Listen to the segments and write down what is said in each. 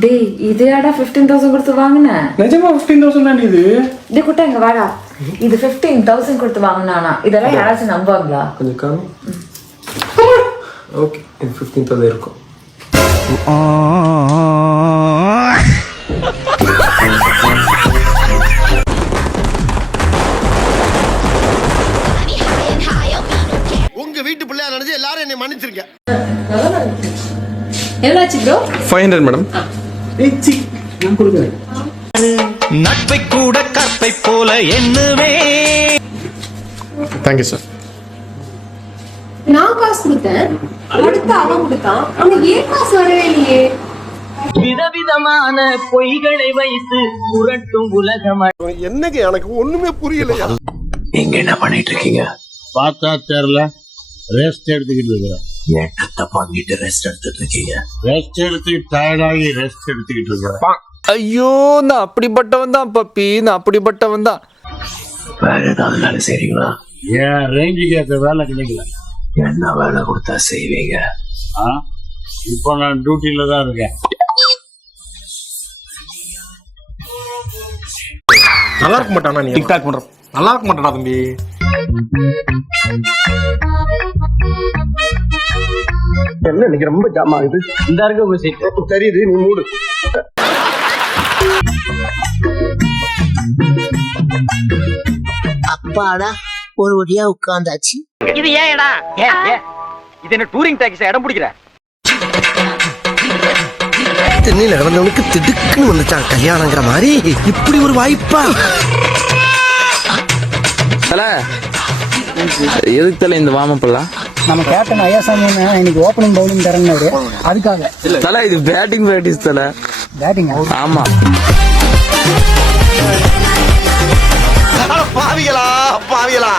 டேய் இதேடா 15000 கொடுத்து வாங்குன. நிஜமா 15000 தானே இது? டேய் குட்டா இங்க வாடா. இது 15000 கொடுத்து வாங்குனானா? இதெல்லாம் யாராச்சும் நம்புவாங்களா? கொஞ்சம் காணும். ஓகே இது 15000 இருக்கும். உங்க வீட்டு பிள்ளையா நினைச்சு எல்லாரும் என்னை மன்னிச்சிருங்க. எவ்வளவு ப்ரோ? 500 மேடம். ஏய் சி நான் கொடுக்கிறேன். நட்பை கூட கற்பை போல எண்ணுவே. Thank you sir. நான் காசு கொடுத்தேன், அடுத்து அவன் கொடுத்தான். அவன் ஏன் காசு வரவே இல்லையே? விதவிதமான பொய்களை வைத்து புரட்டும் உலகம். என்னங்க எனக்கு ஒண்ணுமே புரியலையா? நீங்க என்ன பண்ணிட்டு இருக்கீங்க? பார்த்தா தெரியல, ரெஸ்ட் எடுத்துக்கிட்டு இருக்கிறேன். ஏட்டத்தை பண்ணிட்டு ரெஸ்ட் எடுத்துட்டு இருக்கீங்க. ரெஸ்ட் எடுத்து டயர்டாகி ரெஸ்ட் எடுத்துக்கிட்டு இருக்கிறேன். ஐயோ நான் அப்படிப்பட்டவன் தான் பப்பி, நான் அப்படிப்பட்டவன் தான். வேற ஏதாவது வேலை செய்றீங்களா? என் ரேஞ்சுக்கு ஏற்ற வேலை கிடைக்கல. என்ன வேலை கொடுத்தா செய்வீங்க? இப்போ நான் டியூட்டில தான் இருக்கேன். நல்லா இருக்க மாட்டானா நீ? டிக்டாக் பண்ற நல்லா இருக்க மாட்டானா தம்பி? என்ன இன்னைக்கு ரொம்ப ஜாம் ஆகுது. இந்த இருக்க உங்க சீட் தெரியுது, நீ மூடு. அப்பாடா ஒரு வழியா உட்கார்ந்தாச்சு. இது ஏடா? இது என்ன டூரிங் டாக்ஸி இடம் பிடிக்கிற? தென்னையில நடந்தவனுக்கு திடுக்குன்னு வந்துச்சான் கல்யாணங்கிற மாதிரி. இப்படி ஒரு வாய்ப்பா? தல எதுக்கு தல இந்த வாமப்பெல்லாம்? நம்ம கேப்டன் ஐயாசாமி இன்னைக்கு ஓப்பனிங் பவுலிங் தரேன்னாரு, அதுக்காக. தல இது பேட்டிங் பிராக்டிஸ் தல. பேட்டிங்? ஆமா. பாவிகளா பாவிகளா.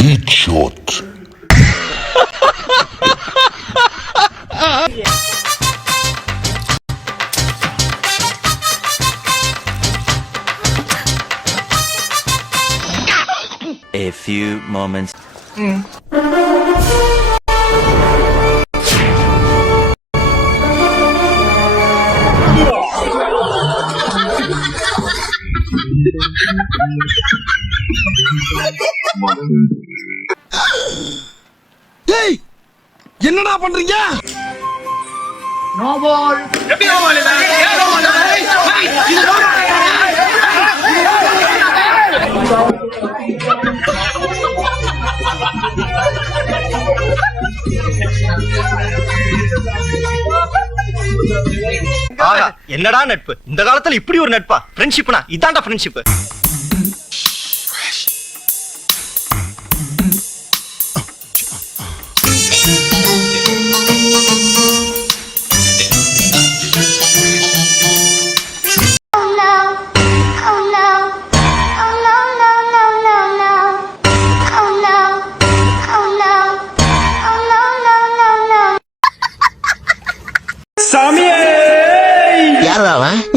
Headshot. A few moments. ஏய் என்னடா பண்றீங்க? என்னடா நட்பு? இந்த காலத்துல இப்படி ஒரு நட்பா? ஃப்ரெண்ட்ஷிப்னா இதான்டா ஃப்ரெண்ட்ஷிப்.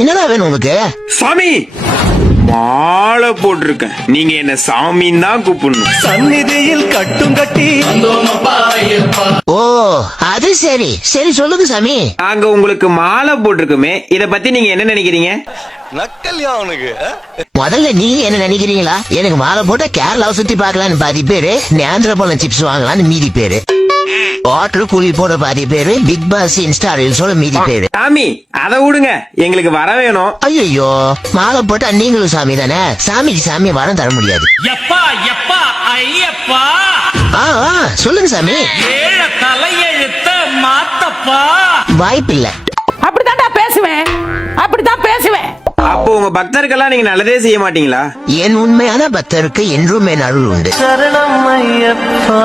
என்னடா வேணும் உங்களுக்கு? சாமி மாலை போட்டிருக்கேன், நீங்க என்ன சாமின்னு தான் கூப்பிடணும். சந்நிதியில் கட்டும் கட்டி. ஓ அது சரி சரி, சொல்லுங்க சாமி. நாங்க உங்களுக்கு மாலை போட்டிருக்கோமே, இத பத்தி நீங்க என்ன நினைக்கிறீங்க? நக்கல்யா அவனுக்கு. முதல்ல நீங்க என்ன நினைக்கிறீங்களா? எனக்கு மாலை போட்டா கேரளாவை சுத்தி பார்க்கலான்னு பாதி பேரு, நேந்திரபழம் சிப்ஸ் வாங்கலான்னு மீதி பேரு, வாட்டர் கூலி போட பாதி பேரு, பிக் பாஸ் இன்ஸ்டா ரீல்ஸோட மீதி பேரு. சாமி அத விடுங்க, எங்களுக்கு வர வேணும். ஐயோ மாலை போட்டா நீங்களும் சாமி தானே, சாமிக்கு சாமி வரம் தர முடியாது. எப்பா எப்பா ஐயப்பா. சொல்லுங்க சாமி. ஏழ தலையெழுத்த மாத்தப்பா. வாய்ப்பில்ல. அப்படித்தான்டா பேசுவேன், அப்படித்தான் பேசுவேன். அப்போ உங்க பக்தருக்கெல்லாம் நீங்க நல்லதே செய்ய மாட்டீங்களா? என் உண்மையான பக்தருக்கு என்றும் என் அருள் உண்டு. சரணம் ஐயப்பா,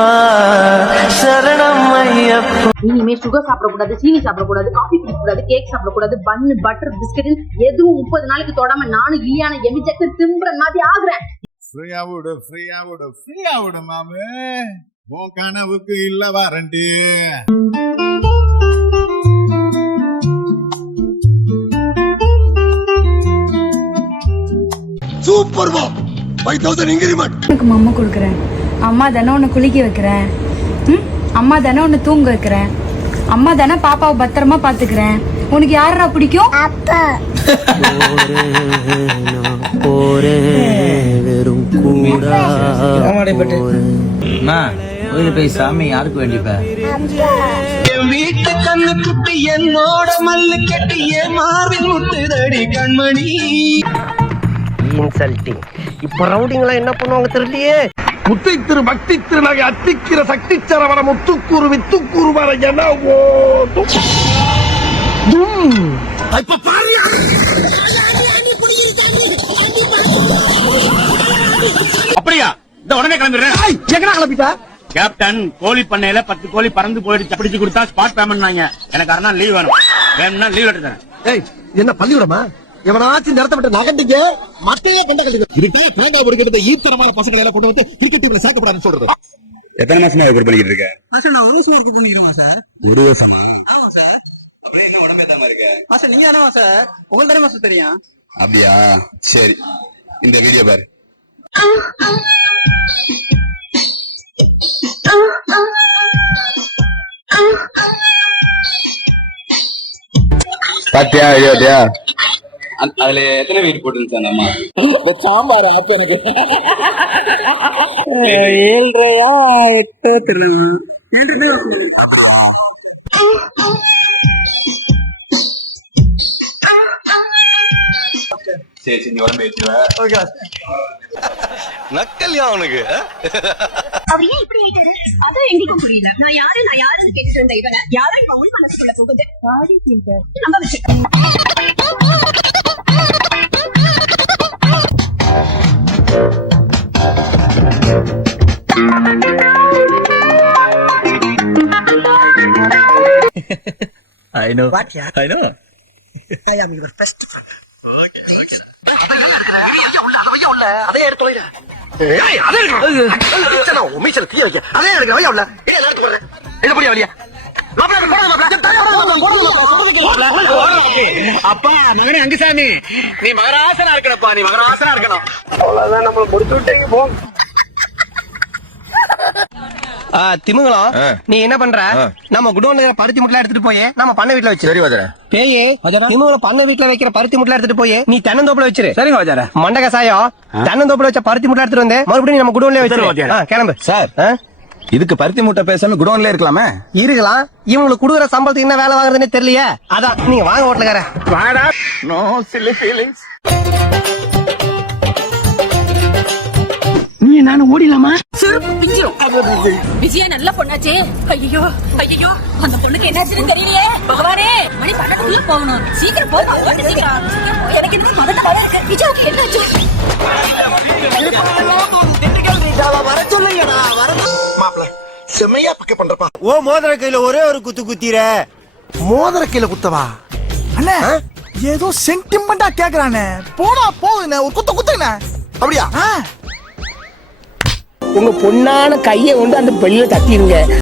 சரணம் ஐயப்பா. இனிமே சுகர் சாப்பிடக்கூடாது, சீனி சாப்பிடக்கூடாது, காஃபி குடிக்கக்கூடாது, கேக் சாப்பிடக்கூடாது, பன்னு பட்டர் பிஸ்கட் எதுவும் 30 நாளைக்கு தொடாம நானும் இல்லையான எமிஜெக்ட் திம்புற மாதிரி ஆகுறேன். ஃப்ரீயா விடு மாமே. உன் கனவுக்கு இல்ல வாரண்டி. சூப்பர் பா 5000 இன்கிரிமெண்ட். உனக்கு அம்மா கொடுக்குறேன், அம்மா தானே உன்னை குளிக்க வைக்கிறேன், அம்மா தானே உன்னை தூங்க வைக்கிறேன், அம்மா தானே பாப்பாவை பத்திரமா பாத்துக்கிறேன். உனக்கு யாரா பிடிக்கும்? அப்பா. போய் சாமி யாருக்கு வேண்டிப்ப என் வீட்டு கண்ணு குட்டி என்னோட மல்லு கட்டி என் மார்பில் முட்டுதடி கண்மணி. இன்சல்ட்டிங். இப்ப ரவுடிங்களா என்ன பண்ணுவாங்க தெரியலையே. முத்தை திரு பக்தி திருநகை அத்திக்கிற சக்தி சரவண முத்துக்கூறு வித்துக்கூறு வர என்ன ஓட்டும். இப்ப பாரு அப்படியா? இந்த உடனே கிளம்பிடுறேன். எங்கடா கிளம்பிட்டா? கேப்டன் கோழி பண்ணையில 10 கோழி பறந்து போயிடுச்சு, பிடிச்சு கொடுத்தா ஸ்பாட் பேமெண்ட். எனக்கு அரை நாள் லீவ் வேணும். வேணும்னா லீவ் லெட்டர் தரேன். ஏய் என்ன பள்ளிக்கூடமா? எவனாச்சும் நடத்த விட்டு நகண்டிங்க மட்டையே கண்ட கழுது. இதுதான் தேங்காய் பொறுக்கிட்ட ஈத்தரமான பசங்களை எல்லாம் கொண்டு வந்து கிரிக்கெட் டீம்ல சேர்க்கப்படாதுன்னு சொல்றது. எத்தனை மாசமா இது பண்ணிட்டு இருக்க? சார் நான் 1 வருஷமா இருக்கு பண்ணிருக்கேன் சார். 1 வருஷமா? ஆமா சார். அப்படியே இன்னும் உடம்பே தான் இருக்கு. சார் நீங்க தானே சார்? உங்களுக்கு தானே சார் தெரியும். அப்படியா? சரி, இந்த வீடியோ பாரு. பாத்தியா ஐயோடியா? அதுல எத்தனை வீடு போட்டுருந்துச்சா நம்ம? சாம்பார் ஆச்சு எனக்கு 7.5 8 சரி சரி, நீ உடம்பு ஏற்றுவ. நக்கல்யா அவனுக்கு. அவர் ஏன் இப்படி அதான் எங்களுக்கும் புரியல. நான் யாருன்னு கேட்டுட்டு இருந்த இவனை யாரும் இவன் உள் மனசுக்குள்ள போகுது. நம்ப வச்சுட்டேன். I know. What? Yeah? I know. I am your best friend. Okay. அதே எடுத்து தொலைடா. ஏய் அதே இருக்கு. உமேஷல தீய வைக்க. அதே இருக்கு. வையா உள்ள. ஏய் நடந்து போறேன். என்ன புடியா வலியா? அப்பா மகனே அங்குசாமி, நீ மகராசனா இருக்கணும்ப்பா, நீ மகராசனா இருக்கணும். அவ்வளவுதான், நம்ம முடிச்சு விட்டீங்க போ. திமுகலாம் நீ என்ன பண்ற? நம்ம குடோன்ல பருத்தி முட்டை எடுத்துட்டு போய் நம்ம பண்ண வீட்டுல வச்சு. சரி வாஜரா. பேயே திமுகல பண்ண வீட்டுல வைக்கிற பருத்தி முட்டை எடுத்துட்டு போய் நீ தென்னந்தோப்புல வச்சிரு. சரிங்க வாஜரா. மண்ட கசாயம் தென்னந்தோப்புல வச்ச பருத்தி முட்டை எடுத்துட்டு வந்து மறுபடியும் நம்ம குடோன்ல வச்சிரு. கிளம்பு சார். இதுக்கு பருத்தி மூட்டை பேசாம குடோன்ல இருக்கலாமே. இருக்கலாம். இவங்களுக்கு குடுக்குற சம்பளத்துக்கு என்ன வேலை வாங்குறதுன்னு தெரியலையே. அதான் நீங்க வாங்க ஓட்டலக்கார. வாடா. No silly feelings. நீ நானும் ஓடிலாமா? செருப்பு பிஞ்சிரும். விஜயா நல்ல பொண்ணாச்சே. ஐயோ அந்த பொண்ணுக்கு என்னாச்சுன்னு தெரியலையே. பகவானே, மணி 12 போகணும். சீக்கிரம் போ. எனக்கு இன்னும் மதட்ட வர இருக்கு. விஜயாவுக்கு என்னாச்சு? மாப்ள செமையா பக்க பண்றப்பா. ஓ மோதிர கையில ஒரே ஒரு குத்து குத்திர. மோதிர கையில குத்தவா? அண்ணே ஏதோ சென்டிமெண்டா கேக்குறானே. போடா போகுதுண்ணே, ஒரு குத்துங்கண்ணே. அப்படியா? உங்க பொண்ணான கையை கொண்டு அந்த பெல்ல தட்டிடுங்க.